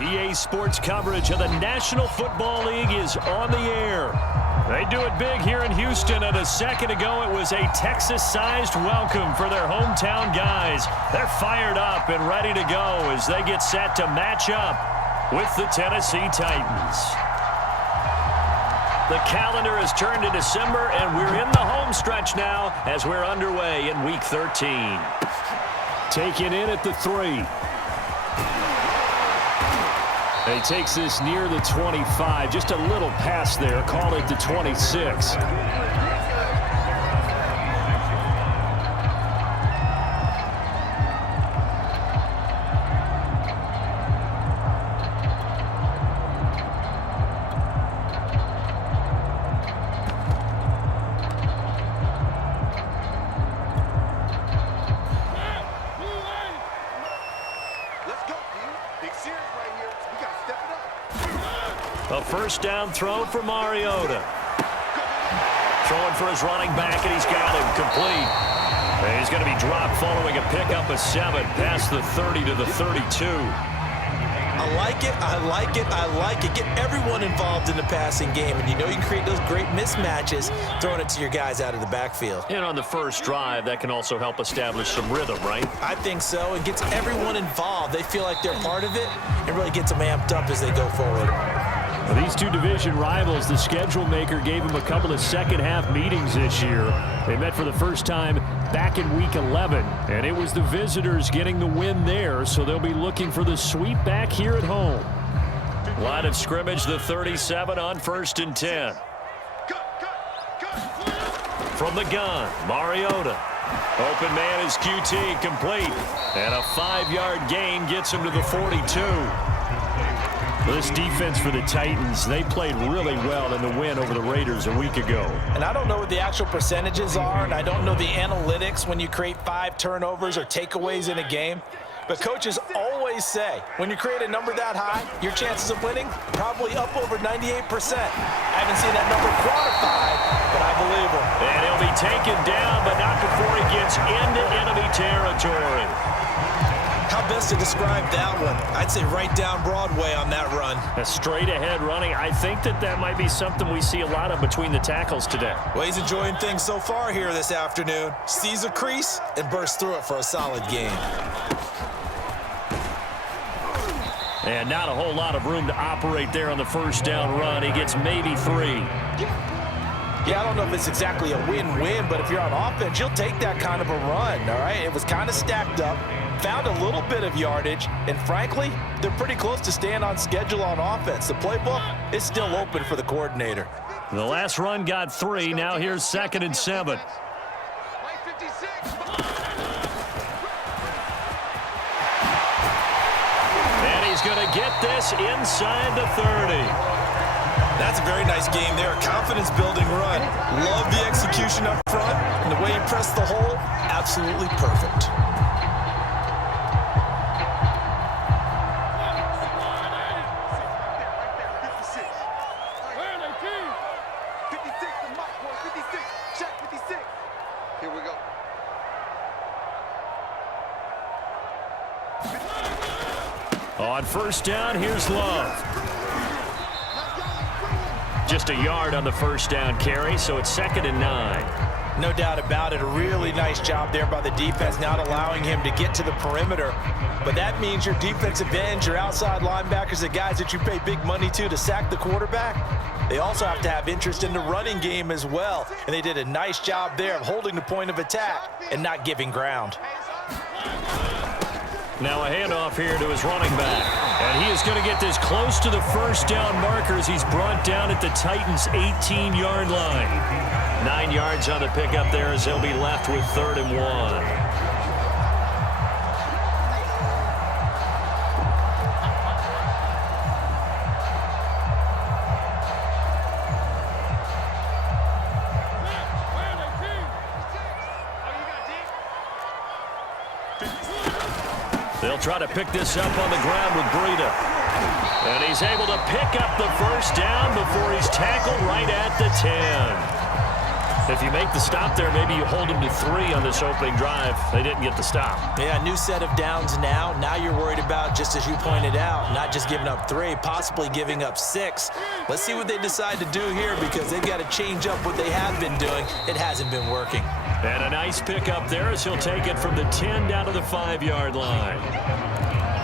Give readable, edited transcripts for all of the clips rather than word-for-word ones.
EA Sports coverage of the National Football League is on the air. They do it big here in Houston, and a second ago it was a Texas-sized welcome for their hometown guys. They're fired up and ready to go as they get set to match up with the Tennessee Titans. The calendar has turned to December, and we're in the home stretch now as we're underway in Week 13. Taken in at the 3. He takes this near the 25, just a little pass there, call it the 26. A first down throw for Mariota. Throwing for his running back, and he's got him complete. And he's going to be dropped following a pickup of 7 past the 30 to the 32. I like it, I like it, I like it. Get everyone involved in the passing game, and you know you can create those great mismatches throwing it to your guys out of the backfield. And on the first drive, that can also help establish some rhythm, right? I think so. It gets everyone involved. They feel like they're part of it, and really gets them amped up as they go forward. Well, these two division rivals, the schedule maker gave them a couple of second-half meetings this year. They met for the first time back in Week 11, and it was the visitors getting the win there, so they'll be looking for the sweep back here at home. Line of scrimmage, the 37 on 1st and 10. From the gun, Mariota. Open man is QT, complete. And a 5-yard gain gets him to the 42. This defense for the Titans, they played really well in the win over the Raiders a week ago. And I don't know what the actual percentages are, and I don't know the analytics when you create 5 turnovers or takeaways in a game. But coaches always say, when you create a number that high, your chances of winning probably up over 98%. I haven't seen that number quantified, but I believe him. And he'll be taken down, but not before he gets into enemy territory. How best to describe that one? I'd say right down Broadway on that run. A straight-ahead running. I think that might be something we see a lot of between the tackles today. Well, he's enjoying things so far here this afternoon. Sees a crease and bursts through it for a solid gain. And not a whole lot of room to operate there on the first down run. He gets maybe 3. Yeah, I don't know if it's exactly a win-win, but if you're on offense, you'll take that kind of a run, all right? It was kind of stacked up, found a little bit of yardage, and frankly, they're pretty close to staying on schedule on offense. The playbook is still open for the coordinator. The last run got 3. Now here's 2nd and 7. And he's going to get this inside the 30. That's a very nice game there. A confidence-building run. Love the execution up front, and the way he pressed the hole, absolutely perfect. Here we go. On first down, here's Love. Just a yard on the first down carry, so it's 2nd and 9. No doubt about it. A really nice job there by the defense, not allowing him to get to the perimeter. But that means your defensive ends, your outside linebackers, the guys that you pay big money to sack the quarterback, they also have to have interest in the running game as well. And they did a nice job there of holding the point of attack and not giving ground. Now a handoff here to his running back. And he is going to get this close to the first down markers. He's brought down at the Titans' 18-yard line. 9 yards on the pickup there as he'll be left with 3rd and 1. They'll try to pick this up on the ground with Breida. And he's able to pick up the first down before he's tackled right at the 10. If you make the stop there, maybe you hold them to 3 on this opening drive. They didn't get the stop. Yeah, new set of downs now. Now you're worried about, just as you pointed out, not just giving up 3, possibly giving up 6. Let's see what they decide to do here, because they've got to change up what they have been doing. It hasn't been working. And a nice pickup there as he'll take it from the 10 down to the 5-yard line.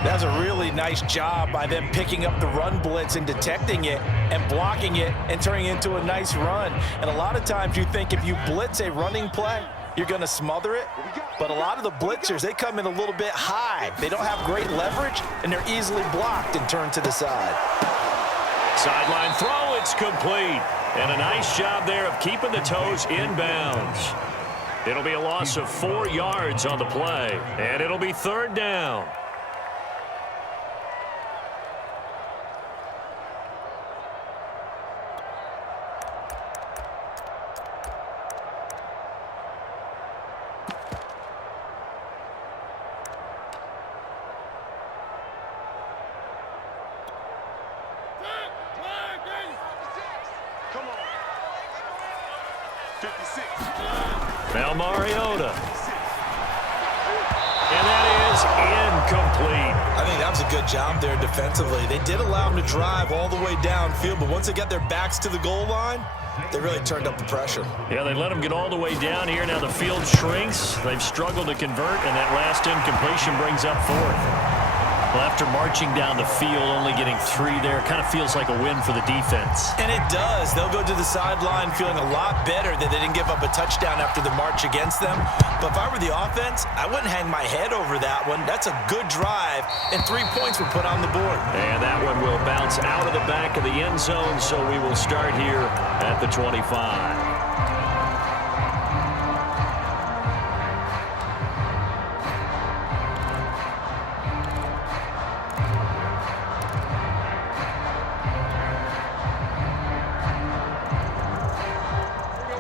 That was a really nice job by them picking up the run blitz and detecting it and blocking it and turning it into a nice run. And a lot of times you think if you blitz a running play, you're going to smother it. But a lot of the blitzers, they come in a little bit high. They don't have great leverage, and they're easily blocked and turned to the side. Sideline throw, it's complete. And a nice job there of keeping the toes inbounds. It'll be a loss of 4 yards on the play, and it'll be 3rd down. Now Mariota. And that is incomplete. I think that was a good job there defensively. They did allow them to drive all the way downfield, but once they got their backs to the goal line, they really turned up the pressure. Yeah, they let them get all the way down here. Now the field shrinks. They've struggled to convert, and that last incompletion brings up 4th. Well, after marching down the field, only getting 3 there, kind of feels like a win for the defense. And it does. They'll go to the sideline feeling a lot better that they didn't give up a touchdown after the march against them. But if I were the offense, I wouldn't hang my head over that one. That's a good drive, and 3 points were put on the board. And that one will bounce out of the back of the end zone, so we will start here at the 25.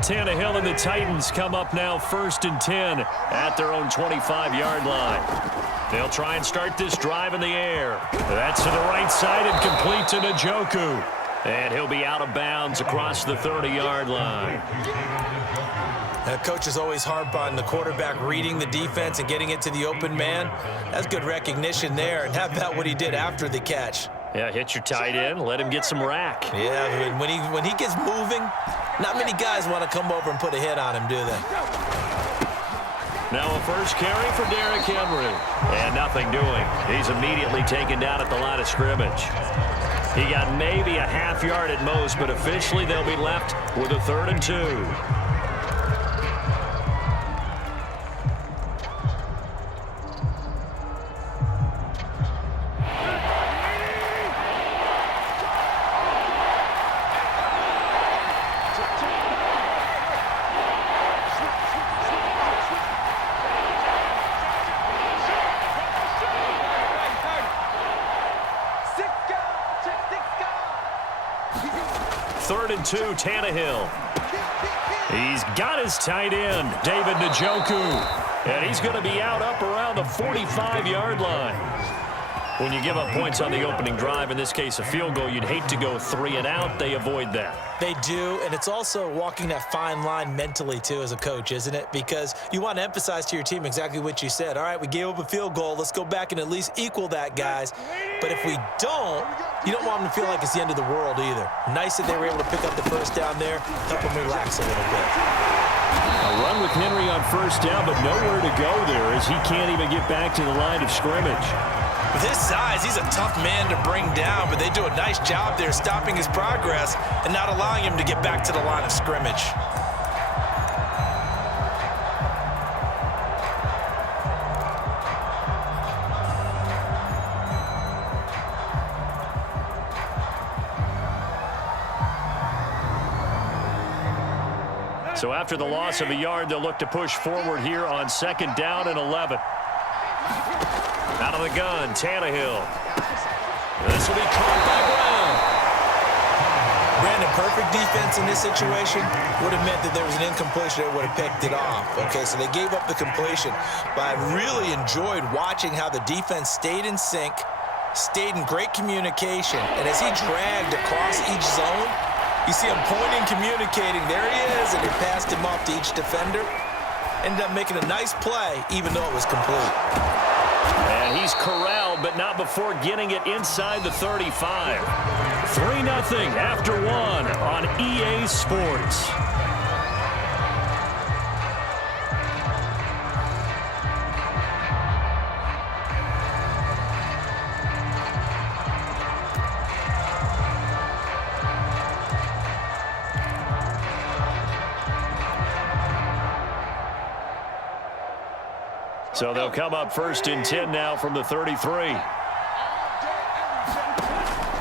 Tannehill and the Titans come up now 1st and 10 at their own 25-yard line. They'll try and start this drive in the air. That's to the right side and complete to Njoku. And he'll be out of bounds across the 30-yard line. Coaches always harp on the quarterback reading the defense and getting it to the open man. That's good recognition there. And how about what he did after the catch? Yeah, hit your tight end, let him get some rack. Yeah, when he gets moving, not many guys want to come over and put a hit on him, do they? Now a first carry for Derrick Henry. And nothing doing. He's immediately taken down at the line of scrimmage. He got maybe a half yard at most, but officially they'll be left with a 3rd and 2. Third and 2, Tannehill. He's got his tight end, David Njoku. And he's going to be out up around the 45-yard line. When you give up points on the opening drive, in this case a field goal, you'd hate to go 3 and out. They avoid that. They do, and it's also walking that fine line mentally, too, as a coach, isn't it? Because you want to emphasize to your team exactly what you said. All right, we gave up a field goal. Let's go back and at least equal that, guys. But if we don't, you don't want them to feel like it's the end of the world either. Nice that they were able to pick up the first down there, help them relax a little bit. A run with Henry on first down, but nowhere to go there as he can't even get back to the line of scrimmage. With his size, he's a tough man to bring down, but they do a nice job there stopping his progress and not allowing him to get back to the line of scrimmage. So after the loss of a yard, they'll look to push forward here on 2nd down and 11. Out of the gun, Tannehill. This will be caught by Brown. Brandon, perfect defense in this situation would have meant that there was an incompletion that would have picked it off. Okay, so they gave up the completion. But I really enjoyed watching how the defense stayed in sync, stayed in great communication, and as he dragged across each zone, You see him pointing, communicating. There he is, and he passed him off to each defender. Ended up making a nice play, even though it was complete. And he's corralled, but not before getting it inside the 35. 3-0 after one on EA Sports. So they'll come up 1st and 10 now from the 33.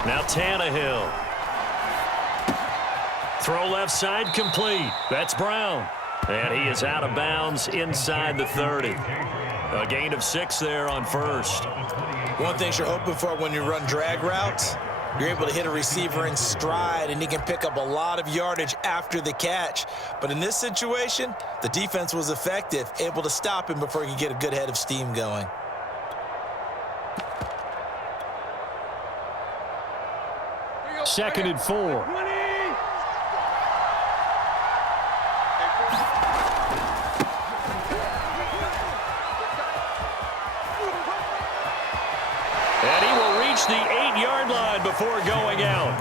Now Tannehill. Throw left side complete. That's Brown. And he is out of bounds inside the 30. A gain of 6 there on 1st. One thing you're hoping for when you run drag routes, you're able to hit a receiver in stride, and he can pick up a lot of yardage after the catch. But in this situation, the defense was effective, able to stop him before he could get a good head of steam going. Second and 4. And he will reach the 8-yard line before going out.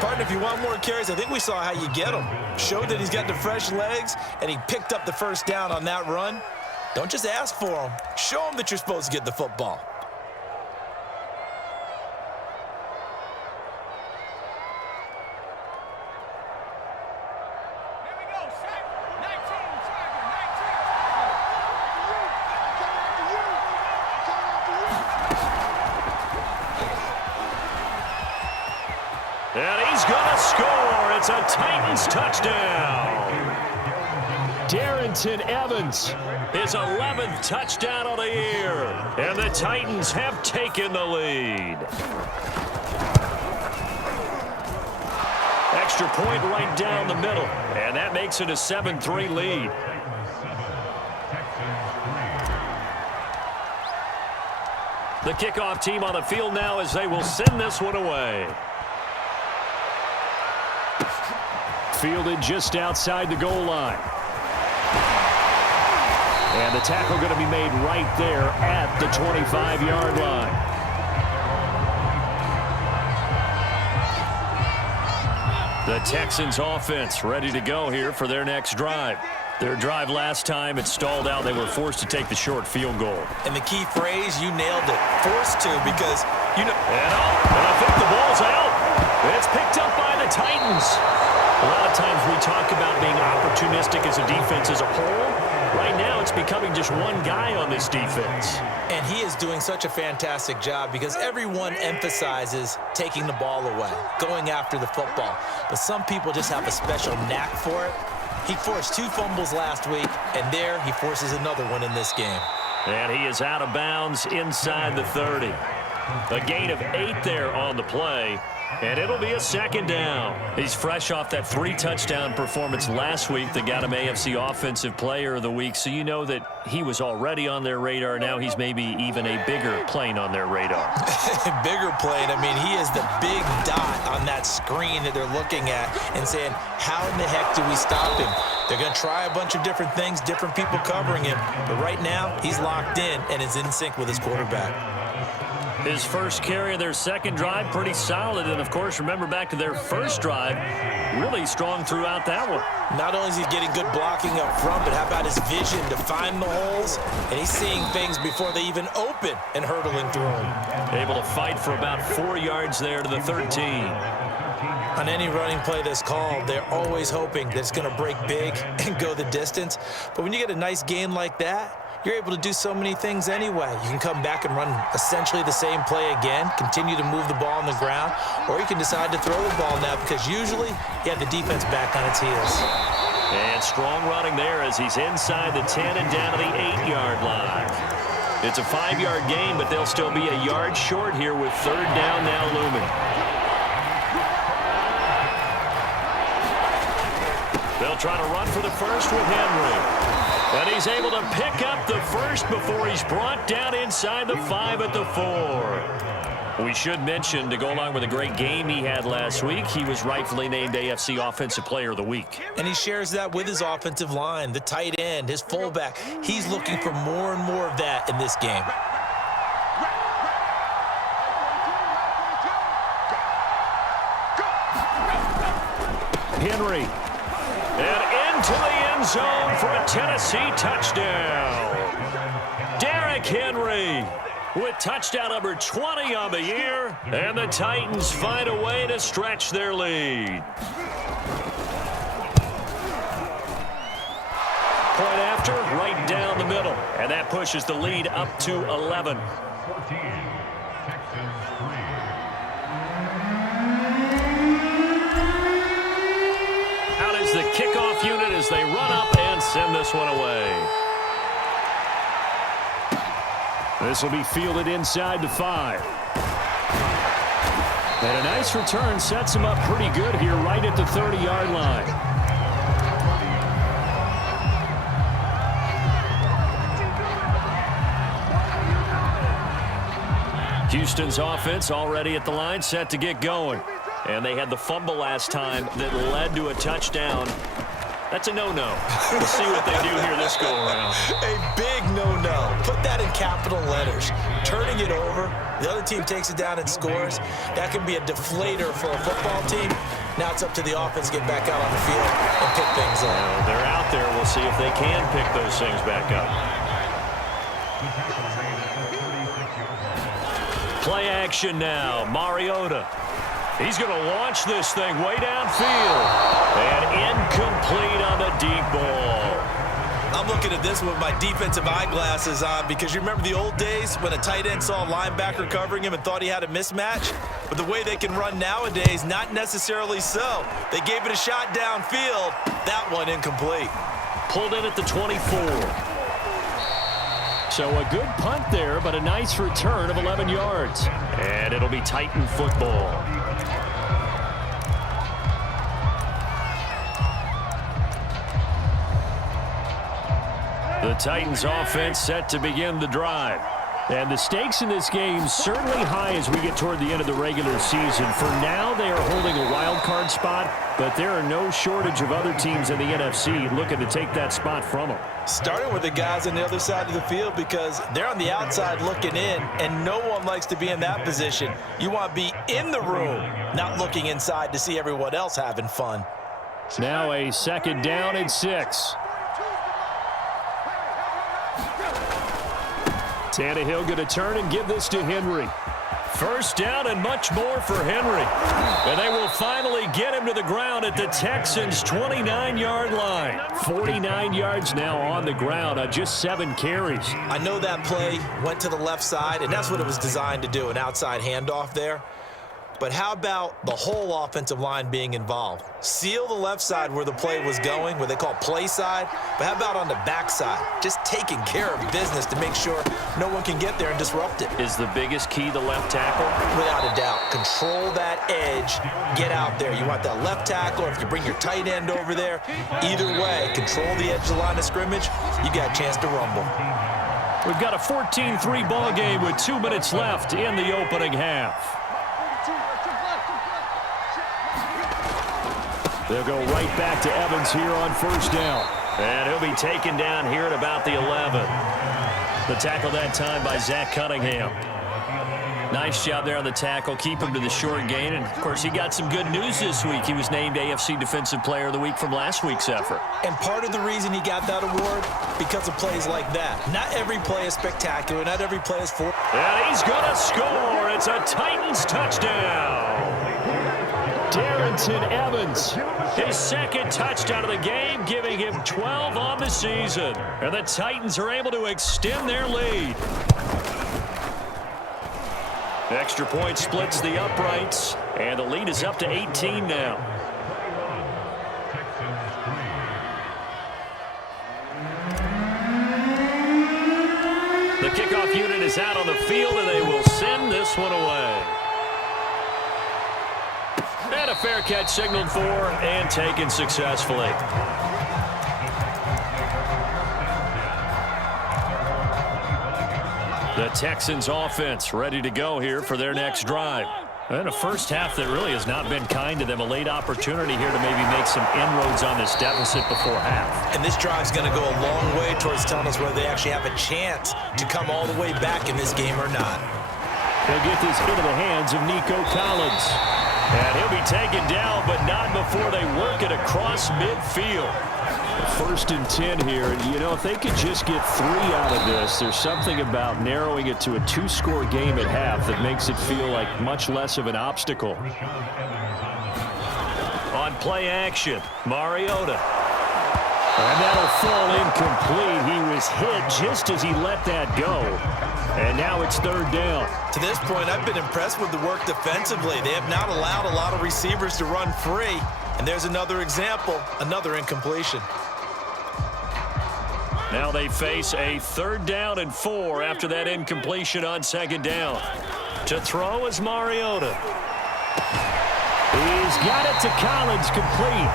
Partner, if you want more carries, I think we saw how you get him. Showed that he's got the fresh legs, and he picked up the first down on that run. Don't just ask for him. Show him that you're supposed to get the football. And he's going to score. It's a Titans touchdown. Darrington Evans, his 11th touchdown of the year. And the Titans have taken the lead. Extra point right down the middle. And that makes it a 7-3 lead. The kickoff team on the field now as they will send this one away. Fielded just outside the goal line. And the tackle going to be made right there at the 25-yard line. The Texans offense ready to go here for their next drive. Their drive last time, it stalled out. They were forced to take the short field goal. And the key phrase, you nailed it. Forced to, because you know. And I think the ball's out. It's picked up by the Titans. A lot of times we talk about being opportunistic as a defense as a whole. Right now it's becoming just one guy on this defense. And he is doing such a fantastic job because everyone emphasizes taking the ball away, going after the football. But some people just have a special knack for it. He forced 2 fumbles last week, and there he forces another one in this game. And he is out of bounds inside the 30. A gain of 8 there on the play. And it'll be a 2nd down. He's fresh off that 3-touchdown performance last week that got him AFC Offensive Player of the Week. So you know that he was already on their radar. Now he's maybe even a bigger plane on their radar. Bigger plane. I mean, he is the big dot on that screen that they're looking at and saying, how in the heck do we stop him? They're going to try a bunch of different things, different people covering him. But right now, he's locked in and is in sync with his quarterback. His first carry of their second drive, pretty solid. And, of course, remember back to their first drive, really strong throughout that one. Not only is he getting good blocking up front, but how about his vision to find the holes? And he's seeing things before they even open and hurtling through them. Able to fight for about 4 yards there to the 13. On any running play that's called, they're always hoping that it's going to break big and go the distance. But when you get a nice gain like that, you're able to do so many things anyway. You can come back and run essentially the same play again, continue to move the ball on the ground, or you can decide to throw the ball now because usually you have the defense back on its heels. And strong running there as he's inside the 10 and down to the 8-yard line. It's a 5-yard gain, but they'll still be a yard short here with 3rd down now looming. They'll try to run for the first with Henry. And he's able to pick up the first before he's brought down inside the 5 at the 4. We should mention, to go along with a great game he had last week, he was rightfully named AFC Offensive Player of the Week. And he shares that with his offensive line, the tight end, his fullback. He's looking for more and more of that in this game. Henry. And into the end zone for a Tennessee touchdown. Derrick Henry with touchdown number 20 on the year, and the Titans find a way to stretch their lead. Point after, right down the middle, and that pushes the lead up to 11. Out is the kickoff unit as they run up and send this one away. This will be fielded inside the 5. And a nice return sets him up pretty good here right at the 30-yard line. Houston's offense already at the line, set to get going. And they had the fumble last time that led to a touchdown. That's a no-no. We'll see what they do here this go-around. A big no-no. Put that in capital letters. Turning it over, the other team takes it down and scores. That can be a deflator for a football team. Now it's up to the offense to get back out on the field and pick things up. Well, they're out there. We'll see if they can pick those things back up. Play action now. Mariota. He's going to launch this thing way downfield. And incomplete on the deep ball. I'm looking at this with my defensive eyeglasses on because you remember the old days when a tight end saw a linebacker covering him and thought he had a mismatch? But the way they can run nowadays, not necessarily so. They gave it a shot downfield. That one incomplete. Pulled in at the 24. So a good punt there, but a nice return of 11 yards. And it'll be Titan football. The Titans offense set to begin the drive. And the stakes in this game certainly high as we get toward the end of the regular season. For now, they are holding a wild card spot, but there are no shortage of other teams in the NFC looking to take that spot from them. Starting with the guys on the other side of the field because they're on the outside looking in, and no one likes to be in that position. You want to be in the room, not looking inside to see everyone else having fun. Now a second down and 6. Tannehill going to turn and give this to Henry. First down and much more for Henry. And they will finally get him to the ground at the Texans' 29-yard line. 49 yards now on the ground on just 7 carries. I know that play went to the left side, and that's what it was designed to do, an outside handoff there. But how about the whole offensive line being involved? Seal the left side where the play was going, what they call play side. But how about on the back side? Just taking care of business to make sure no one can get there and disrupt it. Is the biggest key the left tackle? Without a doubt. Control that edge. Get out there. You want that left tackle, or if you bring your tight end over there, either way, control the edge of the line of scrimmage, you got a chance to rumble. We've got a 14-3 ball game with 2 minutes left in the opening half. They'll go right back to Evans here on first down. And he'll be taken down here at about the 11. The tackle that time by Zach Cunningham. Nice job there on the tackle. Keep him to the short gain. And, of course, he got some good news this week. He was named AFC Defensive Player of the Week from last week's effort. And part of the reason he got that award, because of plays like that. Not every play is spectacular. Not every play is for. And he's going to score. It's a Titans touchdown. Darrington Evans, his second touchdown of the game, giving him 12 on the season. And the Titans are able to extend their lead. Extra point splits the uprights, and the lead is up to 18 now. The kickoff unit is out on the field, and they will send this one away. And a fair catch signaled for and taken successfully. The Texans offense ready to go here for their next drive. And a first half that really has not been kind to them. A late opportunity here to maybe make some inroads on this deficit before half. And this drive's going to go a long way towards telling us whether they actually have a chance to come all the way back in this game or not. They'll get this into the hands of Nico Collins. And he'll be taken down, but not before they work it across midfield. 1st and 10 here, and you know, if they could just get 3 out of this, there's something about narrowing it to a 2-score game at half that makes it feel like much less of an obstacle. On play action, Mariota. And that'll fall incomplete. He was hit just as he let that go. And now it's 3rd down. To this point, I've been impressed with the work defensively. They have not allowed a lot of receivers to run free. And there's another example, another incompletion. Now they face a 3rd down and 4 after that incompletion on 2nd down. To throw is Mariota. He's got it to Collins, complete.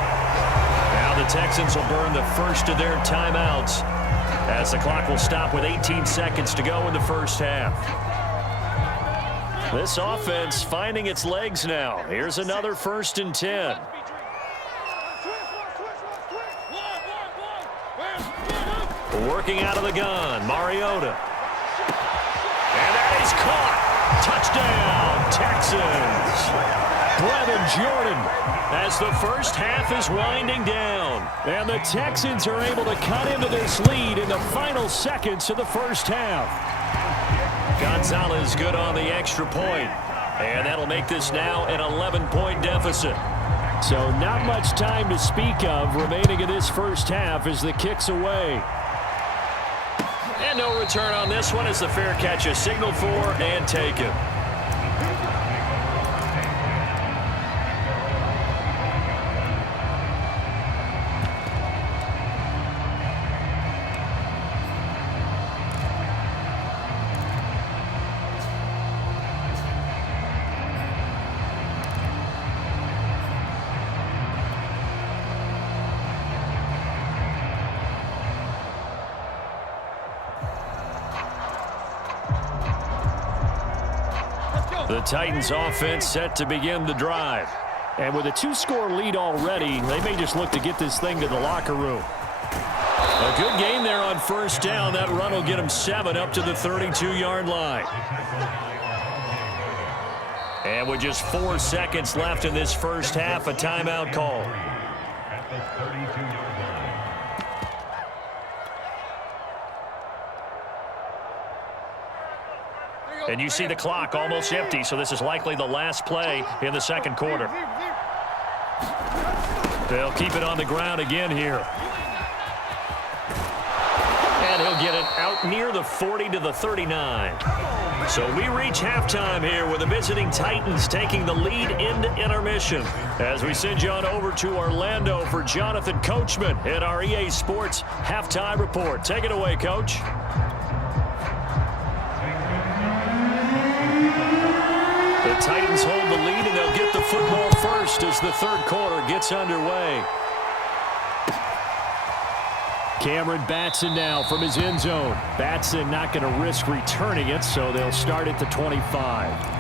Now the Texans will burn the first of their timeouts as the clock will stop with 18 seconds to go in the first half. This offense finding its legs now. Here's another 1st and 10. Working out of the gun, Mariota. And that is caught. Touchdown, Texans. Brevin Jordan as the first half is winding down. And the Texans are able to cut into this lead in the final seconds of the first half. Gonzalez good on the extra point. And that'll make this now an 11-point deficit. So not much time to speak of remaining in this first half as the kick's away. And no return on this one as the fair catch is signaled for and taken. The Titans offense set to begin the drive. And with a 2-score lead already, they may just look to get this thing to the locker room. A good game there on 1st down. That run will get them 7 up to the 32-yard line. And with just 4 seconds left in this first half, a timeout call. And you see the clock almost empty, so this is likely the last play in the 2nd quarter. They'll keep it on the ground again here. And he'll get it out near the 40 to the 39. So we reach halftime here with the visiting Titans taking the lead into intermission. As we send you on over to Orlando for Jonathan Coachman at our EA Sports Halftime Report. Take it away, Coach. The Titans hold the lead, and they'll get the football first as the 3rd quarter gets underway. Cameron Batson now from his end zone. Batson not going to risk returning it, so they'll start at the 25.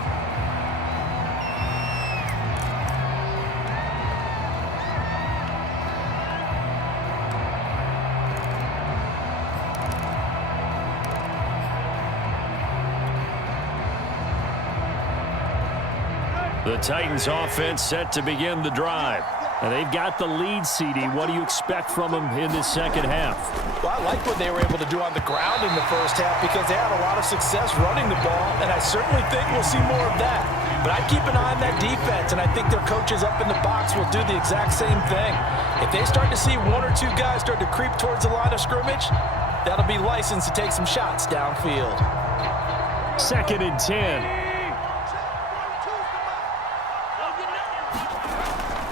The Titans offense set to begin the drive. And they've got the lead, CD. What do you expect from them in this 2nd half? Well, I like what they were able to do on the ground in the first half because they had a lot of success running the ball, and I certainly think we'll see more of that. But I keep an eye on that defense, and I think their coaches up in the box will do the exact same thing. If they start to see 1 or 2 guys start to creep towards the line of scrimmage, that'll be licensed to take some shots downfield. 2nd and 10.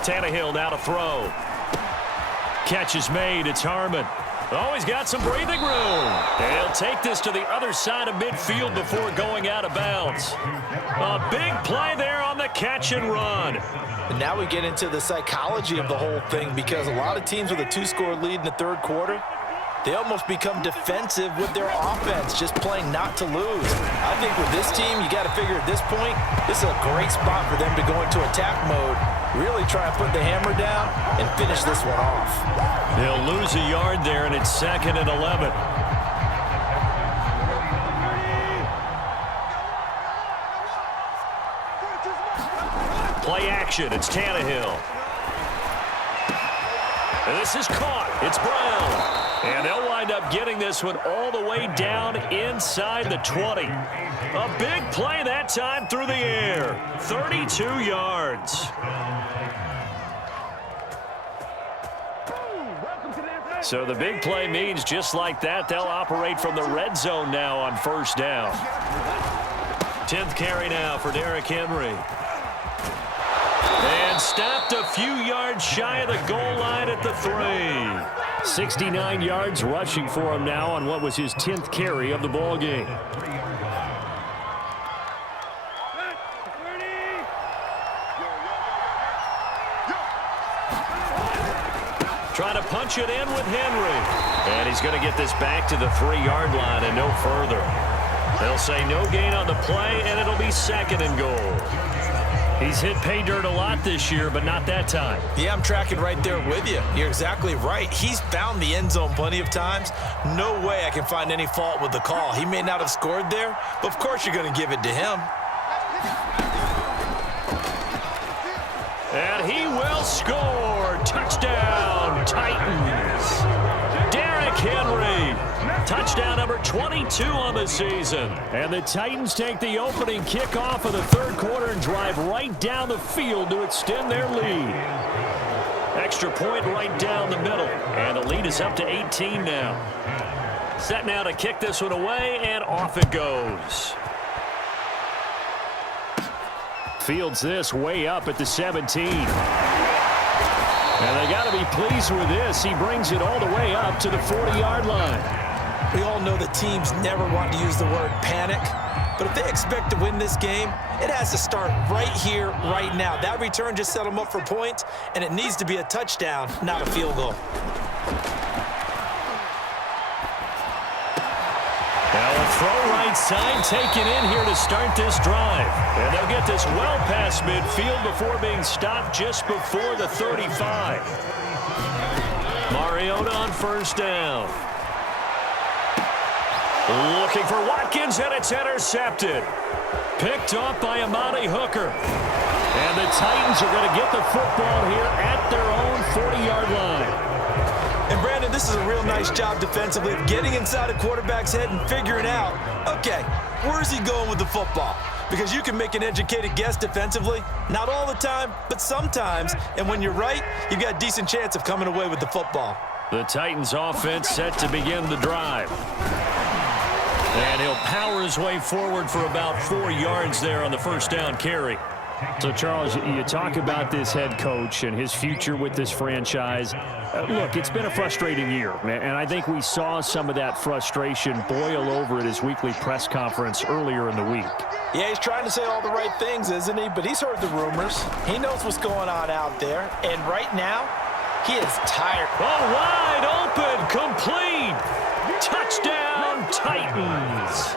Tannehill now to throw. Catch is made. It's Harmon. Oh, he's got some breathing room. They'll take this to the other side of midfield before going out of bounds. A big play there on the catch and run. And now we get into the psychology of the whole thing because a lot of teams with a 2-score lead in the 3rd quarter, They almost become defensive with their offense, just playing not to lose. I think with this team, you got to figure at this point, this is a great spot for them to go into attack mode, really try to put the hammer down and finish this one off. They'll lose a yard there, and it's 2nd and 11. Play action. It's Tannehill. And this is caught. It's Brown. And they'll wind up getting this one all the way down inside the 20. A big play that time through the air. 32 yards. So the big play means just like that, they'll operate from the red zone now on 1st down. 10th carry now for Derrick Henry. And stopped a few yards shy of the goal line at the 3. 69 yards rushing for him now on what was his 10th carry of the ball game. Trying to punch it in with Henry. And he's going to get this back to the 3-yard line and no further. They'll say no gain on the play, and it'll be 2nd and goal. He's hit pay dirt a lot this year, but not that time. Yeah, I'm tracking right there with you. You're exactly right. He's found the end zone plenty of times. No way I can find any fault with the call. He may not have scored there, but of course you're going to give it to him. And he will score. Touchdown, Titans. Derrick Henry. Touchdown number 22 on the season. And the Titans take the opening kickoff of the 3rd quarter and drive right down the field to extend their lead. Extra point right down the middle. And the lead is up to 18 now. Set now to kick this one away, and off it goes. Fields this way up at the 17. And they got to be pleased with this. He brings it all the way up to the 40-yard line. We all know that teams never want to use the word panic, but if they expect to win this game, it has to start right here, right now. That return just set them up for points, and it needs to be a touchdown, not a field goal. Now a throw right side taken in here to start this drive. And they'll get this well past midfield before being stopped just before the 35. Mariota on 1st down. Looking for Watkins, and it's intercepted. Picked off by Amani Hooker. And the Titans are going to get the football here at their own 40-yard line. And Brandon, this is a real nice job defensively of getting inside a quarterback's head and figuring out, okay, where's he going with the football? Because you can make an educated guess defensively, not all the time, but sometimes. And when you're right, you've got a decent chance of coming away with the football. The Titans offense set to begin the drive. And he'll power his way forward for about 4 yards there on the 1st down carry. So, Charles, you talk about this head coach and his future with this franchise. Look, it's been a frustrating year, and I think we saw some of that frustration boil over at his weekly press conference earlier in the week. Yeah, he's trying to say all the right things, isn't he? But he's heard the rumors. He knows what's going on out there, and right now, he is tired. Oh, wide open, complete. Touchdown, Titans.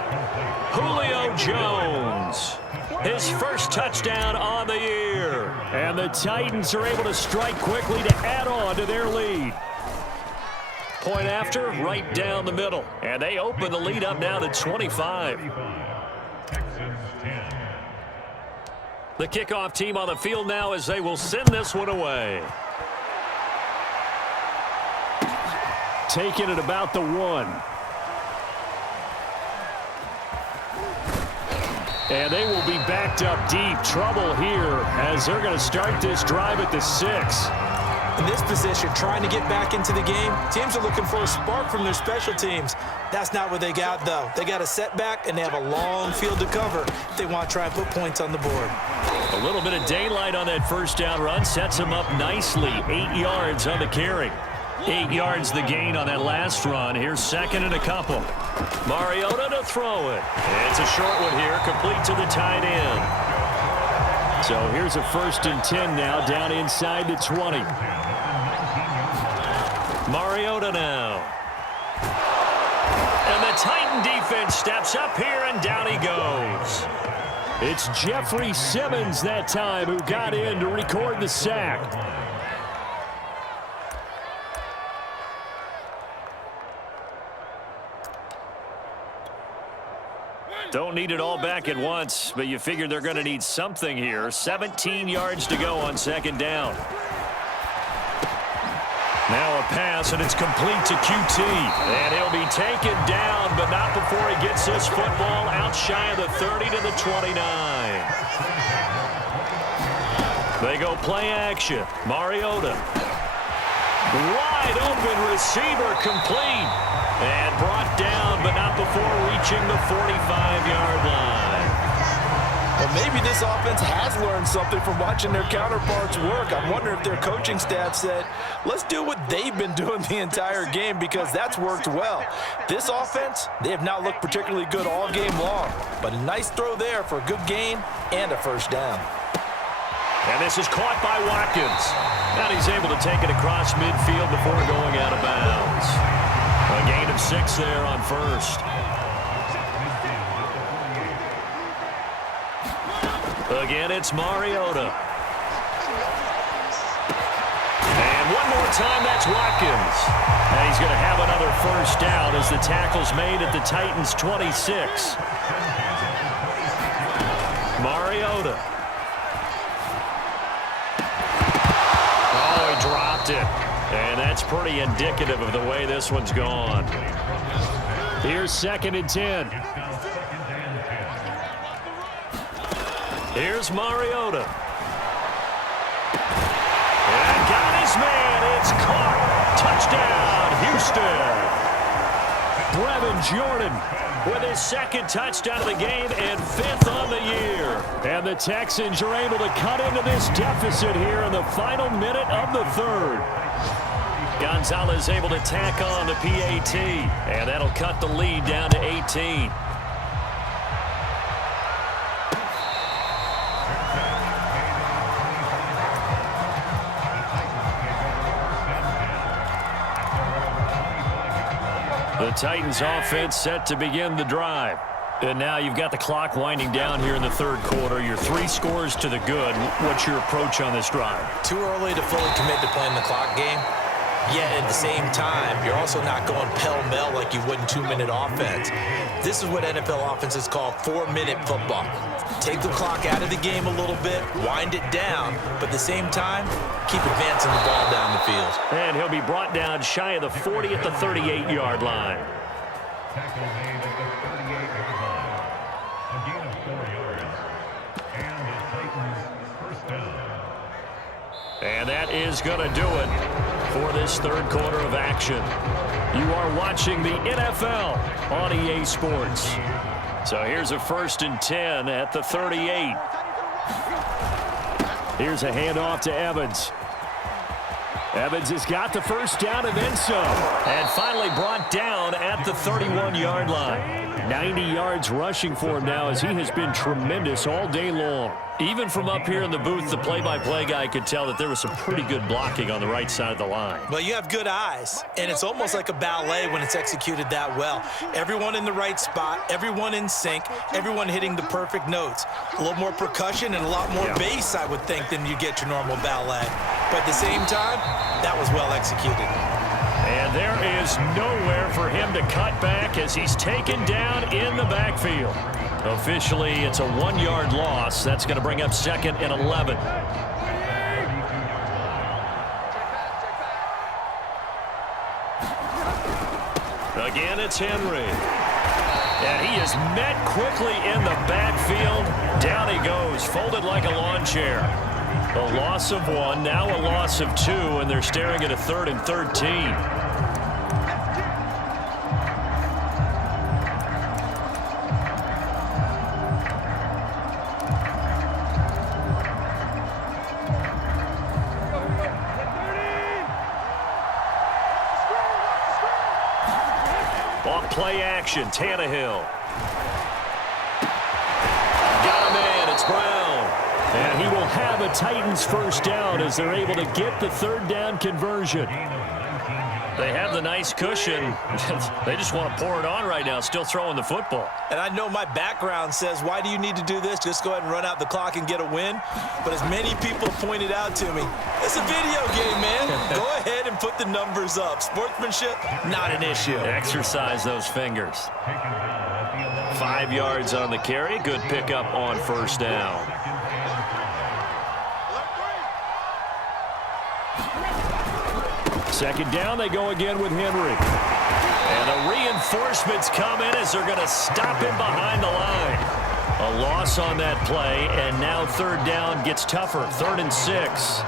Julio Jones. His first touchdown on the year. And the Titans are able to strike quickly to add on to their lead. Point after, right down the middle. And they open the lead up now to 25. The kickoff team on the field now as they will send this one away. Taking it about the 1. And they will be backed up deep. Trouble here as they're going to start this drive at the 6. In this position, trying to get back into the game, teams are looking for a spark from their special teams. That's not what they got, though. They got a setback, and they have a long field to cover if they want to try and put points on the board. A little bit of daylight on that 1st down run sets them up nicely. 8 yards on the carry. 8 yards the gain on that last run. Here's 2nd and a couple. Mariota to throw it. It's a short one here, complete to the tight end. So here's a 1st and 10 now, down inside the 20. Mariota now. Titan defense steps up here, and down he goes. It's Jeffrey Simmons that time who got in to record the sack. Don't need it all back at once, but you figure they're going to need something here. 17 yards to go on second down. Now a pass, and it's complete to QT. And he'll be taken down, but not before he gets this football out shy of the 30 to the 29. They go play action. Mariota. Wide open receiver, complete. And brought down, but not before reaching the 45-yard line. Well, maybe this offense has learned something from watching their counterparts work. I'm wondering if their coaching staff said, let's do what they've been doing the entire game, because that's worked well. This offense, they have not looked particularly good all game long, but a nice throw there for a good gain and a first down. And this is caught by Watkins. And he's able to take it across midfield before going out of bounds. A gain of 6 there on first. Again, it's Mariota. And one more time, that's Watkins. And he's going to have another first down as the tackle's made at the Titans' 26. Mariota. Oh, he dropped it. And that's pretty indicative of the way this one's gone. Here's 2nd and 10. Here's Mariota. And got his man. It's caught. Touchdown, Houston. Brevin Jordan with his 2nd touchdown of the game and 5th on the year. And the Texans are able to cut into this deficit here in the final minute of the 3rd. Gonzalez able to tack on the PAT, and that'll cut the lead down to 18. The Titans offense set to begin the drive. And now you've got the clock winding down here in the 3rd quarter. Your 3 scores to the good. What's your approach on this drive? Too early to fully commit to playing the clock game. Yet at the same time, you're also not going pell-mell like you would in 2-minute offense. This is what NFL offenses call 4-minute football. Take the clock out of the game a little bit, wind it down, but at the same time, keep advancing the ball down the field. And he'll be brought down shy of the 40 at the 38-yard line. And that is going to do it for this 3rd quarter of action. You are watching the NFL on EA Sports. So here's a 1st and 10 at the 38. Here's a handoff to Evans. Evans has got the first down and then some. And finally brought down at the 31-yard line. 90 yards rushing for him now as he has been tremendous all day long. Even from up here in the booth, the play-by-play guy could tell that there was some pretty good blocking on the right side of the line. Well, you have good eyes, and it's almost like a ballet when it's executed that well. Everyone in the right spot, everyone in sync, everyone hitting the perfect notes. A little more percussion and a lot more bass, I would think, than you get your normal ballet. But at the same time, that was well executed. And there is nowhere for him to cut back as he's taken down in the backfield. Officially, it's a 1-yard loss. That's going to bring up 2nd and 11. Again, it's Henry. And he is met quickly in the backfield. Down he goes, folded like a lawn chair. A loss of 1, now a loss of 2, and they're staring at a 3rd and 13. Play action, Tannehill. Got a man, it's Brown. And he will have a Titans first down as they're able to get the 3rd down conversion. They have the nice cushion. They just want to pour it on right now, still throwing the football. And I know my background says, why do you need to do this? Just go ahead and run out the clock and get a win. But as many people have pointed out to me, it's a video game, man. Go ahead and put the numbers up. Sportsmanship, not an issue. Exercise those fingers. 5 yards on the carry. Good pickup on first down. Second down, they go again with Henry. And the reinforcements come in as they're going to stop him behind the line. A loss on that play, and now third down gets tougher. 3rd and 6.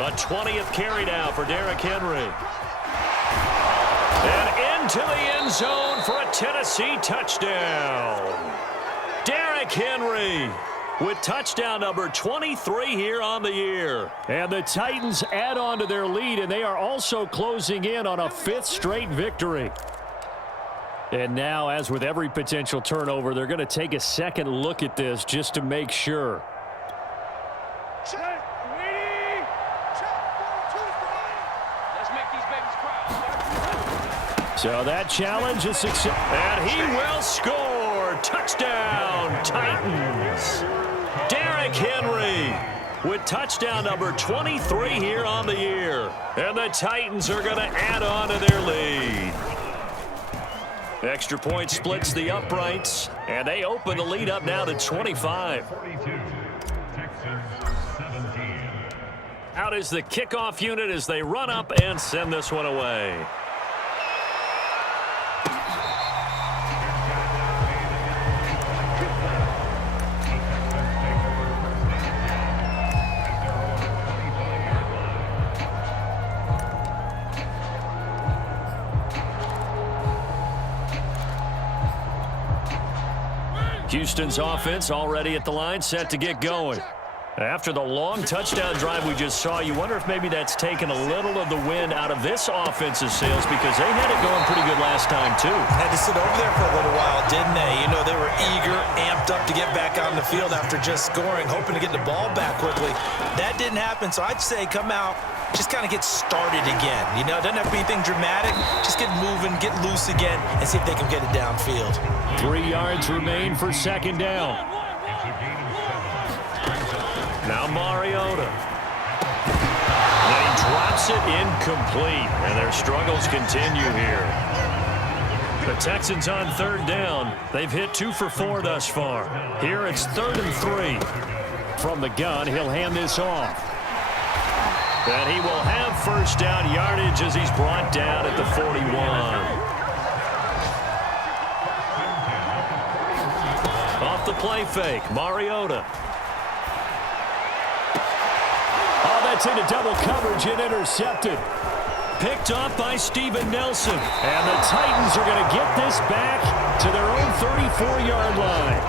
A 20th carry now for Derrick Henry. And into the end zone for a Tennessee touchdown. Derrick Henry with touchdown number 23 here on the year. And the Titans add on to their lead, and they are also closing in on a 5th straight victory. And now, as with every potential turnover, they're going to take a second look at this just to make sure. So that challenge is success, and he will score. Touchdown, Titans. Derrick Henry with touchdown number 23 here on the year. And the Titans are going to add on to their lead. Extra point splits the uprights, and they open the lead up now to 25. Out is the kickoff unit as they run up and send this one away. Houston's offense already at the line, set to get going. After the long touchdown drive we just saw, you wonder if maybe that's taken a little of the wind out of this offensive sails, because they had it going pretty good last time, too. Had to sit over there for a little while, didn't they? You know, they were eager, amped up to get back on the field after just scoring, hoping to get the ball back quickly. That didn't happen, so I'd say come out, just kind of get started again. You know, it doesn't have to be anything dramatic. Just get moving, get loose again, and see if they can get it downfield. 3 yards remain for second down. Now Mariota. And he drops it incomplete, and their struggles continue here. The Texans on third down. They've hit 2 for 4 thus far. Here it's 3rd and 3. From the gun, he'll hand this off. And he will have first down yardage as he's brought down at the 41. Off the play fake, Mariota. Oh, that's into double coverage and intercepted. Picked off by Steven Nelson. And the Titans are going to get this back to their own 34-yard line.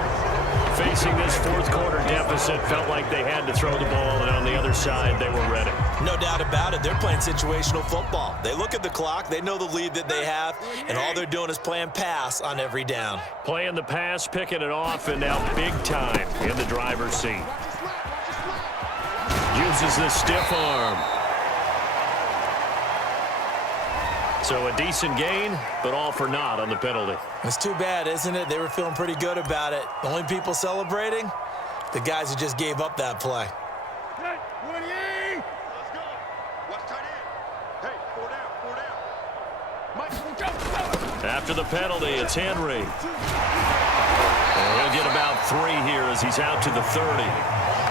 Facing this fourth quarter deficit, felt like they had to throw the ball, and on the other side, they were ready. No doubt about it. They're playing situational football. They look at the clock, they know the lead that they have, and all they're doing is playing pass on every down. Playing the pass, picking it off, and now big time in the driver's seat. Uses the stiff arm. So a decent gain, but all for naught on the penalty. It's too bad, isn't it? They were feeling pretty good about it. The only people celebrating, the guys who just gave up that play. Hey, 28! Let's go. Watch tight end. Hey, 4 down, 4 down. Mike, go. After the penalty, it's Henry. And he'll get about 3 here as he's out to the 30.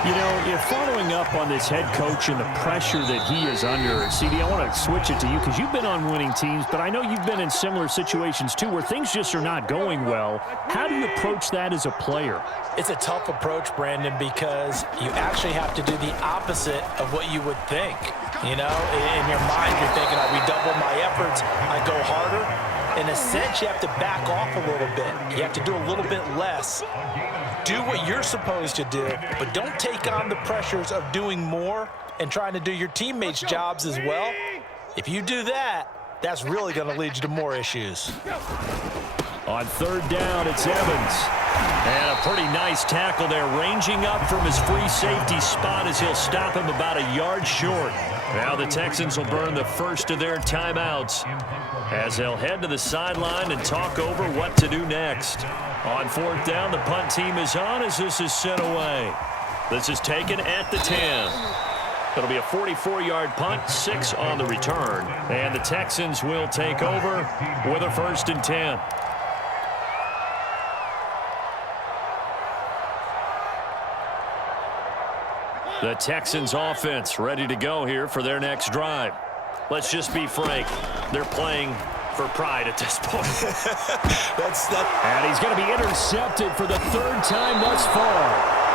You know, if following up on this head coach and the pressure that he is under, CD, I want to switch it to you because you've been on winning teams, but I know you've been in similar situations too where things just are not going well. How do you approach that as a player? It's a tough approach, Brandon, because you actually have to do the opposite of what you would think. You know, in your mind, you're thinking, I redouble my efforts, I go harder. In a sense, you have to back off a little bit. You have to do a little bit less. Do what you're supposed to do, but don't take on the pressures of doing more and trying to do your teammates' jobs as well. If you do that, that's really going to lead you to more issues. On third down, it's Evans. And a pretty nice tackle there, ranging up from his free safety spot as he'll stop him about a yard short. Now the Texans will burn the first of their timeouts as they'll head to the sideline and talk over what to do next. On fourth down, the punt team is on as this is sent away. This is taken at the 10. It'll be a 44-yard punt, 6 on the return. And the Texans will take over with a 1st and 10. The Texans offense ready to go here for their next drive. Let's just be frank. They're playing for pride at this point. And he's going to be intercepted for the 3rd time thus far.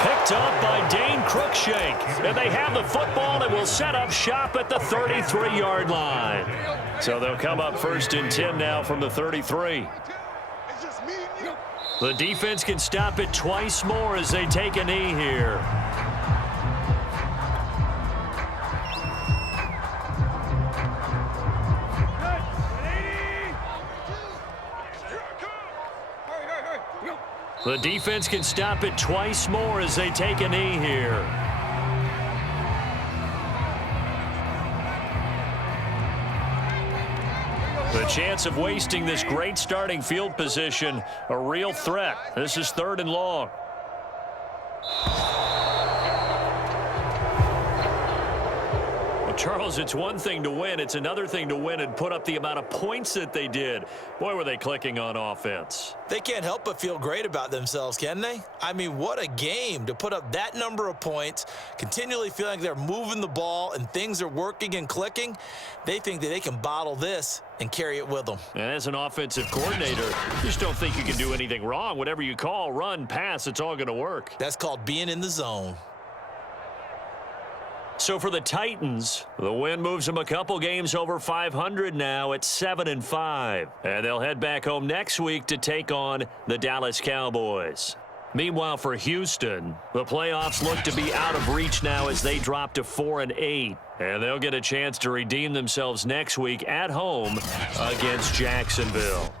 Picked up by Dane Cruikshank. And they have the football and will set up shop at the 33-yard line. So they'll come up 1st and 10 now from the 33. The defense can stop it twice more as they take a knee here. The defense can stop it twice more as they take a knee here. The chance of wasting this great starting field position, a real threat. This is 3rd and long. Charles, it's one thing to win. It's another thing to win and put up the amount of points that they did. Boy, were they clicking on offense. They can't help but feel great about themselves, can they? I mean, what a game to put up that number of points, continually feeling like they're moving the ball and things are working and clicking. They think that they can bottle this and carry it with them. And as an offensive coordinator, you just don't think you can do anything wrong. Whatever you call, run, pass, it's all going to work. That's called being in the zone. So for the Titans, the win moves them a couple games over 500 now at 7-5. And they'll head back home next week to take on the Dallas Cowboys. Meanwhile, for Houston, the playoffs look to be out of reach now as they drop to 4-8. And they'll get a chance to redeem themselves next week at home against Jacksonville.